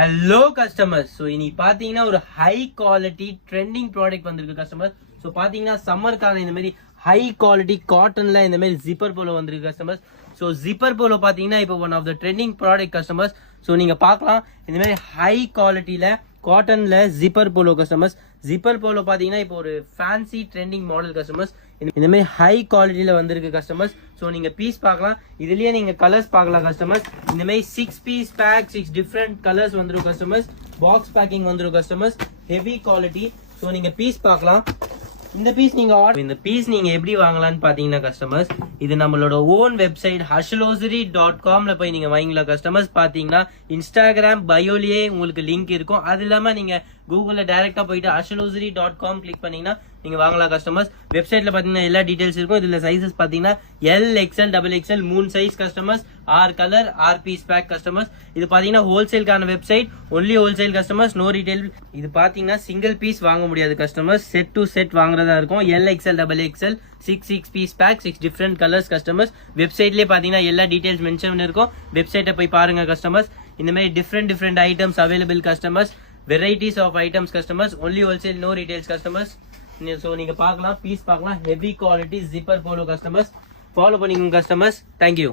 Hello customers. So இன்னைக்கு பார்த்தீங்கன்னா ஒரு ஹை குவாலிட்டி ட்ரெண்டிங் ப்ராடக்ட் வந்திருக்கு கஸ்டமர். ஸோ பார்த்தீங்கன்னா சம்மருக்கான இந்த மாதிரி ஹை குவாலிட்டி காட்டன்ல இந்த மாதிரி ஜிப்பர் போலோ வந்திருக்கு கஸ்டமர்ஸ். ஸோ ஜிப்பர் போலோ பார்த்தீங்கன்னா இப்போ one of the trending product customers. So நீங்க பார்க்கலாம் இந்த மாதிரி ஹை குவாலிட்டியில காட்டன்ல zipper polo customers. Zipper polo பார்த்தீங்கன்னா இப்போ ஒரு ஃபேன்சி ட்ரெண்டிங் மாடல் கஸ்டமர்ஸ். இந்த மாதிரி ஹை குவாலிட்டியில வந்திருக்கு கஸ்டமர்ஸ். ஸோ நீங்க பீஸ் பார்க்கலாம், இதுலயே நீங்க கலர்ஸ் பார்க்கலாம் கஸ்டமர்ஸ். இந்த மாதிரி 6 பீஸ் பேக் 6 டிஃப்ரெண்ட் கலர்ஸ் வந்துரும் கஸ்டமர்ஸ். பாக்ஸ் பேக்கிங் வந்துரும் கஸ்டமர்ஸ். Heavy quality. ஸோ நீங்க பீஸ் பார்க்கலாம். இந்த பீஸ் நீங்க எப்படி வாங்கலாம்னு பாத்தீங்கன்னா கஸ்டமர்ஸ், இது நம்மளோட ஓன் வெப்சைட் hushlosary.comல போய் நீங்க வாங்கிக்கலாம் கஸ்டமர்ஸ். பாத்தீங்கன்னா இன்ஸ்டாகிராம் பயோலயே உங்களுக்கு லிங்க் இருக்கும். அது இல்லாம நீங்க கூகுள்ல டைரக்டா போயிட்டு hushlosary.com கிளிக் பண்ணீங்கன்னா நீங்க வாங்கலாம் கஸ்டமர்ஸ். வெப்சைட்ல பாத்தீங்கன்னா எல்லா டீடைல்ஸ் இருக்கும். இதுல சைசஸ் பாத்தீங்கன்னா L, XL, XXL 3 size customers. 6 colour 6 piece pack customers. இது பாத்தீங்கன்னா ஹோல்சேல்கான website, only wholesale customers, no retail. இது பாத்தீங்கன்னா சிங்கிள் பீஸ் வாங்க முடியாது கஸ்டமர்ஸ், செட் டு செட் வாங்குறதா இருக்கும். L, XL, XXL 6 piece pack 6 different colours customers. வெப்சைட்லயே பாத்தீங்கன்னா எல்லா டீடைல்ஸ் மென்ஷன் இருக்கும். வெப்சைட்டை போய் பாருங்க கஸ்டமர்ஸ். இந்த மாதிரி different items available customers. Varieties of items customers, only wholesale, no retails customers. So நீங்க பார்க்கலாம், பீஸ் பார்க்கலாம். Heavy quality zipper polo customers. Follow பண்ணிக்கோங்க கஸ்டமர்ஸ். தேங்க்யூ.